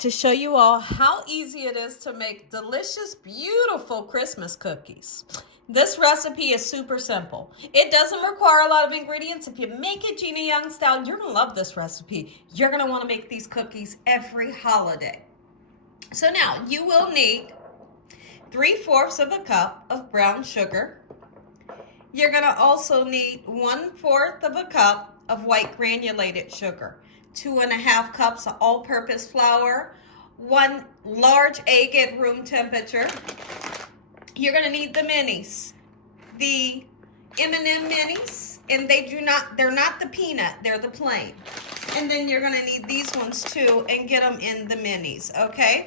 to show you all how easy it is to make delicious, beautiful Christmas cookies. This recipe is super simple. It doesn't require a lot of ingredients. If you make it Gina Young style, you're gonna love this recipe. You're gonna wanna make these cookies every holiday. So now you will need 3/4 of a cup of brown sugar. You're gonna also need 1/4 of a cup of white granulated sugar, 2½ cups of all-purpose flour, 1 large egg at room temperature. You're gonna need the minis, the M&M minis, and they're not the peanut, they're the plain. And then you're gonna need these ones too, and get them in the minis, okay?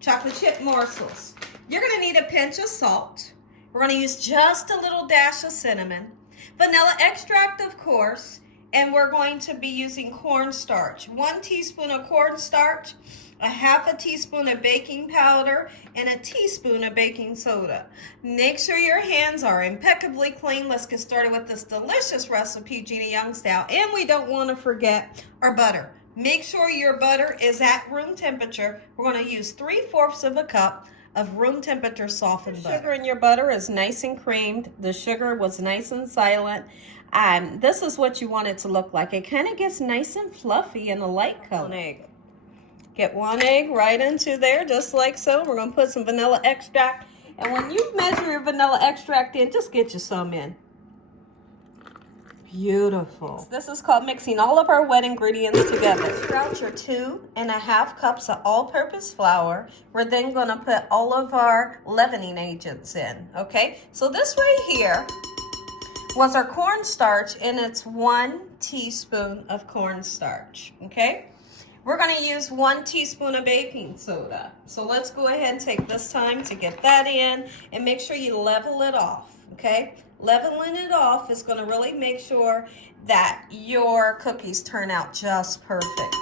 Chocolate chip morsels. You're gonna need a pinch of salt. We're gonna use just a little dash of cinnamon, vanilla extract, of course, and we're going to be using cornstarch. 1 teaspoon of cornstarch, 1/2 teaspoon of baking powder, and 1 teaspoon of baking soda. Make sure your hands are impeccably clean. Let's get started with this delicious recipe, Gina Young style. And we don't want to forget our butter. Make sure your butter is at room temperature. We're going to use 3/4 of a cup of room temperature softened butter. Sugar in your butter is nice and creamed. The sugar was nice and silent. This is what you want it to look like. It kind of gets nice and fluffy in a light color. 1 egg. Get 1 egg right into there, just like so. We're gonna put some vanilla extract. And when you measure your vanilla extract in, just get you some in. Beautiful. This is called mixing all of our wet ingredients together. Stir out your 2½ cups of all-purpose flour. We're then gonna put all of our leavening agents in, okay? So this right here was our cornstarch, and it's 1 teaspoon of cornstarch, okay? We're gonna use 1 teaspoon of baking soda. So let's go ahead and take this time to get that in and make sure you level it off, okay? Leveling it off is gonna really make sure that your cookies turn out just perfect.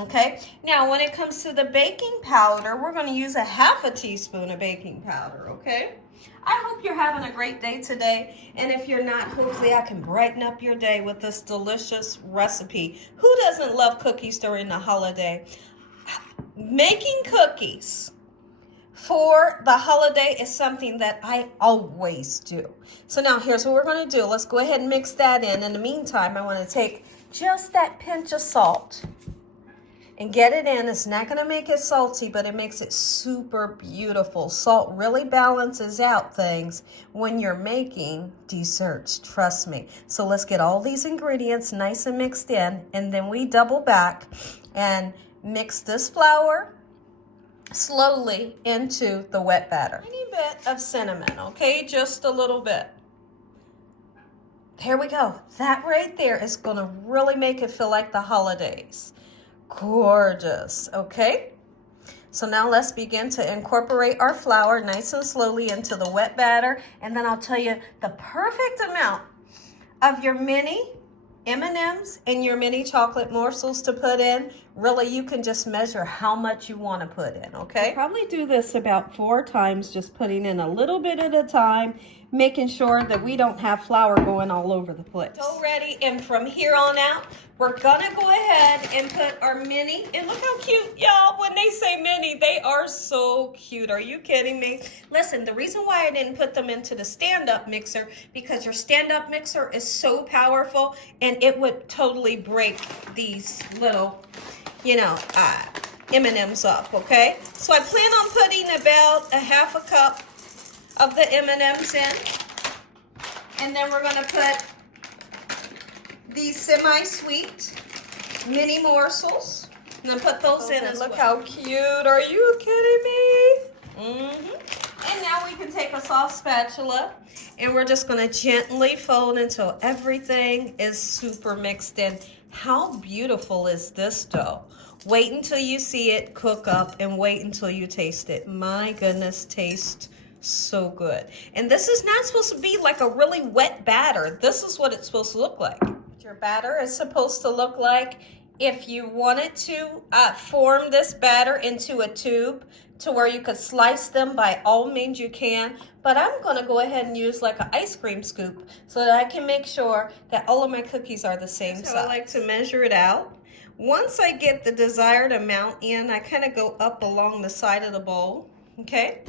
Okay, now when it comes to the baking powder, we're gonna use 1/2 teaspoon of baking powder, okay? I hope you're having a great day today, and if you're not, hopefully I can brighten up your day with this delicious recipe. Who doesn't love cookies during the holiday? Making cookies for the holiday is something that I always do. So now here's what we're gonna do. Let's go ahead and mix that in. In the meantime, I wanna take just that pinch of salt and get it in. It's not gonna make it salty, but it makes it super beautiful. Salt really balances out things when you're making desserts, trust me. So let's get all these ingredients nice and mixed in, and then we double back and mix this flour slowly into the wet batter. A tiny bit of cinnamon, okay? Just a little bit. There we go. That right there is gonna really make it feel like the holidays. Gorgeous, okay? So now let's begin to incorporate our flour nice and slowly into the wet batter, and then I'll tell you the perfect amount of your mini M&Ms and your mini chocolate morsels to put in. Really, you can just measure how much you want to put in, okay? I'll probably do this about 4 times, just putting in a little bit at a time, making sure that we don't have flour going all over the place. So ready, and from here on out, we're gonna go ahead and put our mini, and look how cute, y'all. When they say mini, they are so cute. Are you kidding me? Listen, the reason why I didn't put them into the stand-up mixer, because your stand-up mixer is so powerful, and it would totally break these little, M&Ms up, okay? So I plan on putting about 1/2 cup of the M&Ms in, and then we're gonna put these semi-sweet mini morsels, and then put those in as well. Look how cute. Are you kidding me? And now we can take a soft spatula, and we're just gonna gently fold until everything is super mixed in. How beautiful is this dough? Wait until you see it cook up, and wait until you taste it. My goodness, tastes so good. And this is not supposed to be like a really wet batter. This is what it's supposed to look like. Your batter is supposed to look like, if you wanted to form this batter into a tube to where you could slice them, by all means you can. But I'm going to go ahead and use like an ice cream scoop so that I can make sure that all of my cookies are the same size. I like to measure it out. Once I get the desired amount in, I kind of go up along the side of the bowl, okay?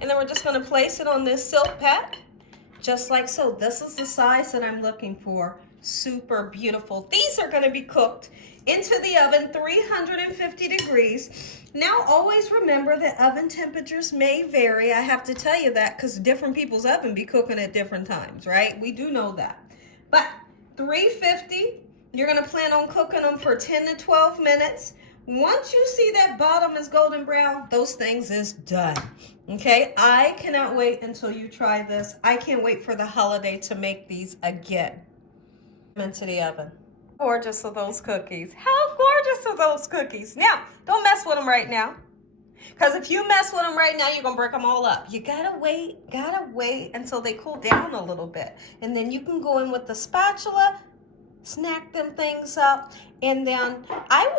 And then we're just gonna place it on this silk pad, just like so. This is the size that I'm looking for. Super beautiful. These are gonna be cooked into the oven, 350 degrees. Now, always remember that oven temperatures may vary. I have to tell you that because different people's oven be cooking at different times, right? We do know that. But 350, you're gonna plan on cooking them for 10 to 12 minutes. Once you see that bottom is golden brown, those things is done. Okay, I cannot wait until you try this. I can't wait for the holiday to make these again. Into the oven. Gorgeous are those cookies. How gorgeous are those cookies? Now, don't mess with them right now. Because if you mess with them right now, you're going to break them all up. You gotta wait until they cool down a little bit. And then you can go in with the spatula, snack them things up. And then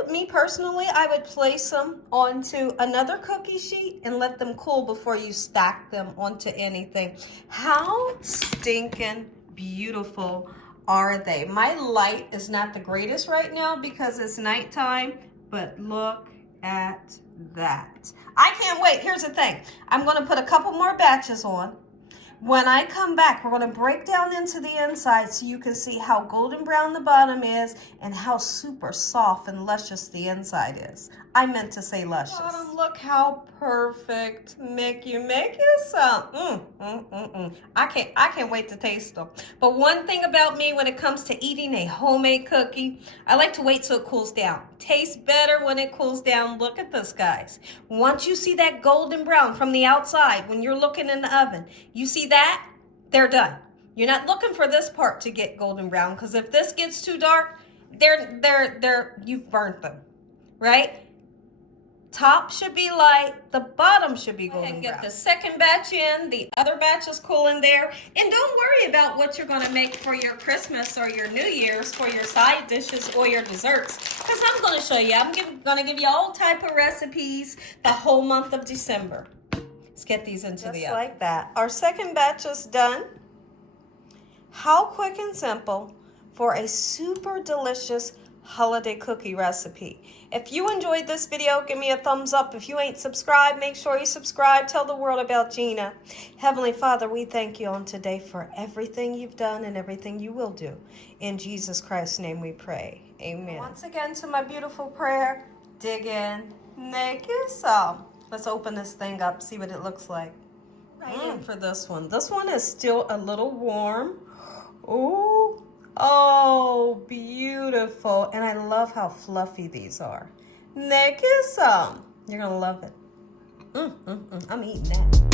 me personally, I would place them onto another cookie sheet and let them cool before you stack them onto anything. How stinking beautiful are they? My light is not the greatest right now because it's nighttime, but look at that. I can't wait. Here's the thing. I'm going to put a couple more batches on. When I come back, we're going to break down into the inside so you can see how golden brown the bottom is and how super soft and luscious the inside is. I meant to say luscious. Bottom, look how perfect. Make you some. I can't wait to taste them. But one thing about me when it comes to eating a homemade cookie, I like to wait till it cools down. Tastes better when it cools down. Look at this, guys. Once you see that golden brown from the outside, when you're looking in the oven, you see that, they're done. You're not looking for this part to get golden brown because if this gets too dark, you've burnt them, right? Top should be light, the bottom should be golden brown. Get the second batch in, the other batch is cooling there. And don't worry about what you're gonna make for your Christmas or your New Year's for your side dishes or your desserts. Because I'm gonna show you, gonna give you all type of recipes the whole month of December. Let's get these into the oven. Just like that. Our second batch is done. How quick and simple for a super delicious holiday cookie recipe. If you enjoyed this video, give me a thumbs up. If you ain't subscribed, make sure you subscribe. Tell the world about Gina. Heavenly Father, we thank you on today for everything you've done and everything you will do. In Jesus Christ's name we pray. Amen. Once again to my beautiful prayer, dig in, make you some. Let's open this thing up, see what it looks like. For this one. This one is still a little warm. Ooh. Oh, beautiful. And I love how fluffy these are. Make you some. You're going to love it. I'm eating that.